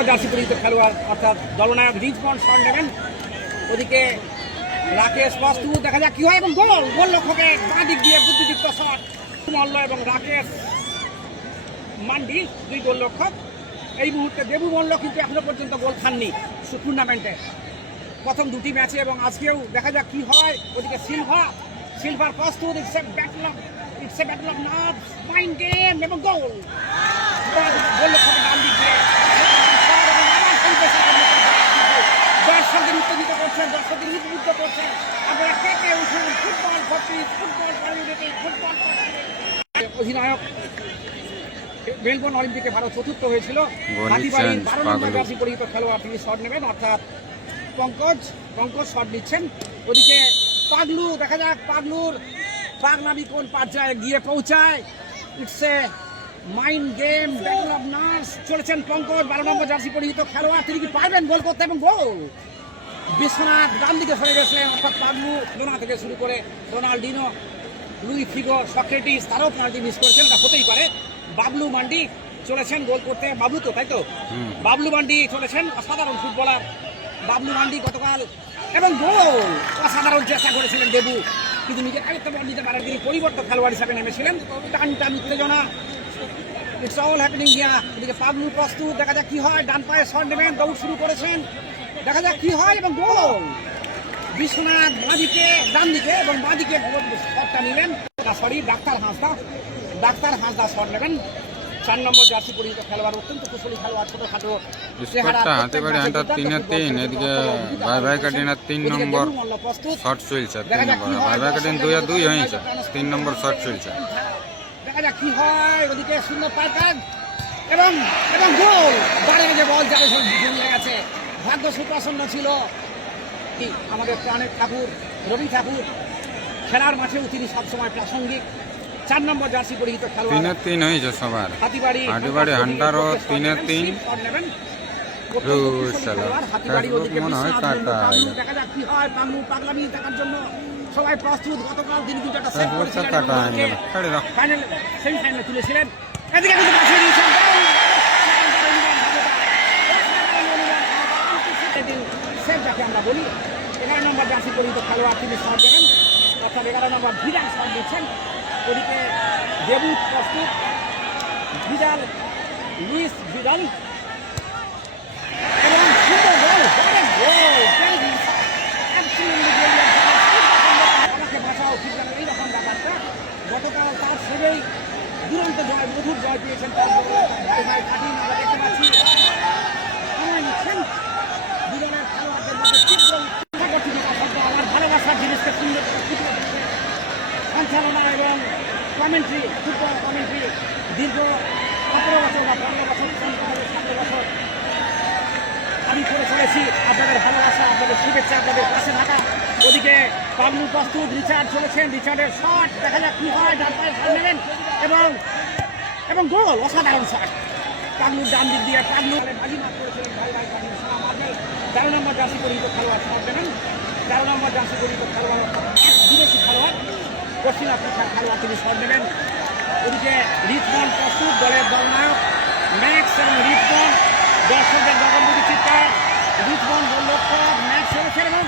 নম্বর jersey পরিহিত খেলোয়াড় অর্থাৎ দলনায়ক রিচমন্ড শট নেবেন। ওদিকে রাকেশ প্রস্তুত, দেখা যাক কি হয় এবং গোল লক্ষ্যকে বাঁ দিক দিয়ে বুদ্ধিদীপ্ত শট মল্ল এবং রাকেশ মান্ডি দুই গোল লক্ষ্যক। এই মুহূর্তে দেবু মল্ল কিন্তু এখনো পর্যন্ত গোল খাননি টুর্নামেন্টে প্রথম দুটি ম্যাচে এবং আজকেও দেখা যাক কি হয়। ওদিকে সিলভার প্রস্তুত, it's a battle of nerves, mind game এবং গোল লক্ষ্যকে ডান দিক দিয়ে দর্শকদের উত্তেজিত করছেন, দর্শকদের উদ্বুদ্ধ করছেন। আপনারা কে কে উঠুন, ফুটবল অধিনায়ক মেলবোর্ন অলিম্পিকে ভারত চতুর্থ হয়েছিল। হাতিবাড়ির 12 নম্বর জার্সি পরিহিত খেলোয়াড় তিনি শট নেবেন অর্থাৎ পঙ্কজ শট নিচ্ছেন। ওদিকে পাগলু, দেখা যাক পাগলামি কোন পর্যায়ে গিয়ে পৌঁছায়। It's a mind game, battle of nerves. চলেছেন পঙ্কজ 12 নম্বর জার্সি পরিহিত খেলোয়াড়, তিনি কি পারবেন গোল করতে এবং গোল। বিশ্বনাথ ডান দিকে সরে গেছিলেন অর্থাৎ পাগলু, লোনা থেকে শুরু করে রোনাল্ডিনো, লুই ফিগো, সক্রেটিস তারাও পেনাল্টি মিস করেছেন, এটা হতেই পারে। বাবলু মান্ডি চলেছেন গোল করতে, বাবলু তো তাই তো, বাবলু মান্ডি চলেছেন, অসাধারণ ফুটবলার বাবলু মান্ডি গতকাল এবং গোল। অসাধারণ চেষ্টা করেছিলেন দেবু, কিন্তু নিজের আরেকটা বল নিতে পারেন, তিনি পরিবর্তন খেলোয়াড় হিসাবে নেমেছিলেন। টান উত্তেজনা, ইটস অল হ্যাপেনিং হিয়ার। এদিকে পাগলু প্রস্তুত, দেখা যাক কি হয়, ডান পায়ে শট নেবেন, দৌড় শুরু করেছেন, দেখা যাক কি হয় এবং গোল। বিশ্বনাথ ডান দিকে এবং বাঁ দিকে শটটা নিলেন, সরি ডাক্তার হাঁসদা শট নেবেন। 4 নম্বর জার্সি পরিহিত খেলোয়াড়, অত্যন্ত কুশলী খেলোয়াড়, ছোটখাটো হাতিবাড়ি আন্ডার 3-3, এদিকে ভাই কাটিনা 3 নম্বর শট চলছে, 3 নম্বর ভাই কাটিন 2-2 হয়েছে, 3 নম্বর শট চলছে, দেখা যাক কি হয়। ওদিকে সুন্দর পাইকার এবং গোল। বারে যে বল যাবে ভুলে গেছে, ভাগ্য সুপ্রসন্ন ছিল আমাদের প্রাণের ঠাকুর রবি ঠাকুর, খেলার মাঠেও তিনি সবসময় প্রাসঙ্গিক। 4 নম্বর জার্সি পরিহিত খেলোয়াড়, 3-3 হয়েছে সবার। হাতিবাড়ি হান্টারও 3-3, দেখা যাক কি হয়। পাগলামি দেখার জন্য সবাই প্রস্তুত। গতকাল তিনি কিন্তু একটা সেমিফাইনালে তুলেছিলেন, এদিকে কিন্তু বাঁচিয়ে দিয়েছেন। যাকে আমরা বলি 11 নম্বর জার্সি পরিহিত খেলোয়াড়, তিনি শট দেবেন অর্থাৎ 11 নম্বর ভিডাল শট দিচ্ছেন। ওদিকে দেবু প্রস্তুত, লুইস ভিডাল এবং সুন্দর গোল। আমাকে বাঁচাও, ঠিক আছে এইরকম ব্যাপারটা। গতকাল তার সেবেই দুরন্ত জয়, মধুর জয় পেয়েছেন। কাটিন আমরা দেখতে পাচ্ছি নিচ্ছেন দুজনের খেলোয়াড়দের মধ্যে আমার ভালোবাসার জিনিসকে সুন্দর সঞ্চালনা এবং কমেন্ট্রি, ফুটবল কমেন্ট্রি দীর্ঘ 15 বছর বা 15 বছর 17 বছর আমি করে চলেছি। আপনাদের ভালোবাসা, আপনাদের শুভেচ্ছা, আপনাদের পাশে থাকা। ওদিকে পাগলু প্রস্তুত, রিচার্ড চলেছেন, রিচার্ডের শট, দেখা যাক কি হয়। ডান পায়ে শট নেবেন এবং গোল, অসাধারণ শট। পাগলুর ডান দিক দিয়ে পাগলু বাজিমাত করেছিলেন ভাই 13 নম্বর জার্সি পরিহিত খেলোয়াড় শট নেবেন। 13 নম্বর জার্সি পরিহিত খেলোয়াড় বিদেশি খেলোয়াড়, দক্ষিণ আফ্রিকার খেলোয়াড়, তিনি শট নেবেন। ওদিকে রিচমন্ড প্রস্তুত, দলের দলনায়ক ম্যাক্স এবং রিচমন্ড, দর্শকদের গগনবিধি চিৎকার, রিচমন্ড গোল লক্ষ্য, ম্যাক্স চলেছেন এবং